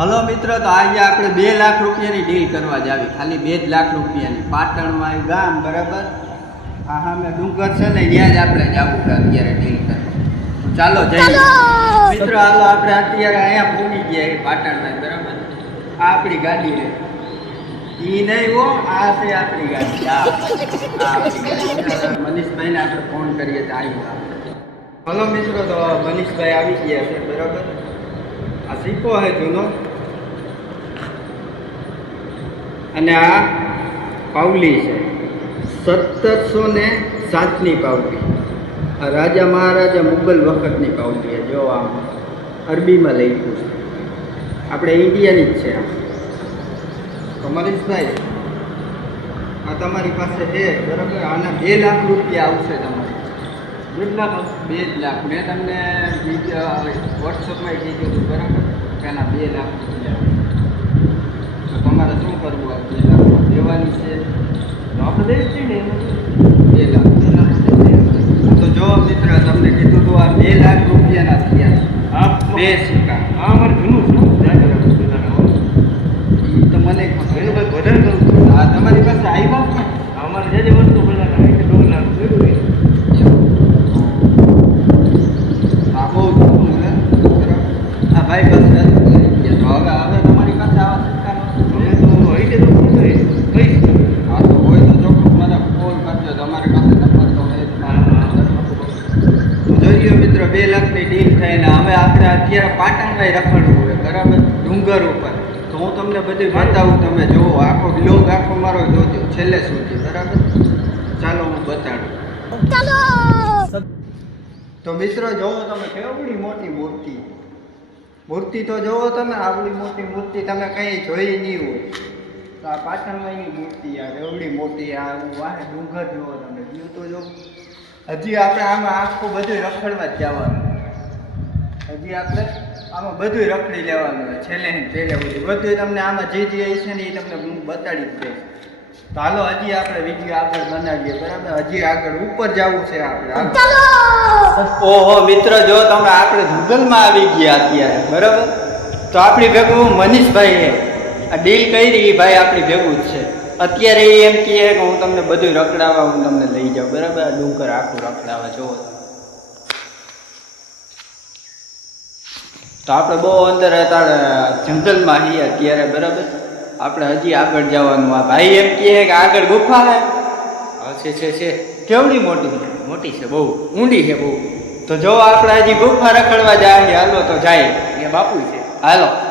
Hello મિત્રો તો આજે આપણે બે લાખ રૂપિયાની ડીલ કરવા જ આવી. ખાલી બે જ લાખ રૂપિયાની. પાટણમાં આવ્યું ગામ બરાબર? આ મેં ડુંગર છે ને ત્યાં જ આપણે જવું છે અત્યારે ડીલ કરવા. ચાલો જઈએ મિત્રો હાલો આપણે અત્યારે અહીંયા પૂરી ગયા પાટણમાં બરાબર? આ આપણી ગાડી રહે ઈ નહીં હો આ છે આપણી ગાડી. આ મનીષભાઈને આપણે ફોન કરીએ તો આવ્યું હલો મિત્રો તો મનીષભાઈ આવી ગયા છે બરાબર? આ સિક્કો છે જૂનો. અને આ પાવલી છે. સત્તરસો ને સાતની પાવલી. આ રાજા મહારાજા મુગલ વખતની પાવલી જો આમ અરબીમાં લખ્યું છે. આપણે ઇન્ડિયાની જ છે આ તો મનીષભાઈ આ તમારી પાસે છે બરાબર? આના બે લાખ રૂપિયા આવશે તમારે. જ લાખ બે જ લાખ. મેં તમને વોટ્સઅપમાં કીધું હતું બરાબર? કે આના બે લાખ રૂપિયા કરવું દેવાની છે તો આપણે દઈ જ ને બે લાખ તો જો મિત્ર તમને કીધું હતું આ બે લાખ રૂપિયાના થયા બે સિક્કા હા અમારે જૂનું છે તો મને આ તમારી પાસે આવ્યા પણ અમારે જે જે વસ્તુ પેલાના હોય તે ડોલના જોયું હોય. આ બહુ જૂનું છે બરાબર આ ભાઈ પાસે હતું તો લઈ ગયા. તો હવે હવે તમારી પાસે આવા સિક્કા હવે તો હોય તે તો પૂછો એ. કઈશ તમે. હા તો હોય તો ચોક્કસ મને ફોન કરજો તમારી પાસે નંબર તો હોય જ મારા. તો જોઈએ મિત્રો બે લાખની ડીલ થઈને હવે આપણે અત્યારે પાટણમાં રખડવું હોય બરાબર? ડુંગર ઉપર. તો હું તમને બધી બતાવું તમે જુઓ આખો બ્લોગ આખો મારો જોજો છેલ્લે સુધી બરાબર? ચાલો હું બતાડું. તો મિત્રો જોવો તમે કેવડી મોટી મૂર્તિ. મૂર્તિ તો જોવો તમે આવડી મોટી મૂર્તિ તમે કંઈ જોઈ નહીં હોય. તો આ પાટણમાં એની મૂર્તિ આ એવડી મોટી આ વાહે ડુંગર જોવો તમે વ્યૂ તો જો. હજી આપણે આમાં આખું બધું રખડવા જ જવાનું. હજી આપણે આમાં બધું રખડી લેવાનું હોય છેલ્લે છેલ્લે બધું. બધું તમને આમાં જે જે છે ને એ તમને હું બતાડી જ દઈશ. તો હાલો હજી આપણે વીડિયો આગળ બનાવીએ બરાબર? હજી આગળ ઉપર જવું છે આપણે. ઓહો મિત્ર જો તમે આપણે ગૂગલમાં આવી ગયા અત્યારે બરાબર? તો આપણી ભેગું મનીષભાઈ આ ડીલ કરી એ ભાઈ આપણી ભેગું જ છે. અત્યારે એ એમ કહે કે હું તમને બધું રખડાવવા હું તમને લઈ જાઉં. બરાબર? આ ડુંગર આખું રખડાવવા જોવો તો આપણે બહુ અંદર હતા જંગલમાં છીએ અત્યારે બરાબર? આપણે હજી આગળ જવાનું. આ ભાઈ એમ કહે કે આગળ ગુફા છે હા, છે છે છે. કેવડી મોટી? મોટી છે બહુ. ઊંડી છે બહુ. તો જો આપણે હજી ગુફા રખડવા જાય હાલો તો જાય. એ બાપુ છે. હાલો.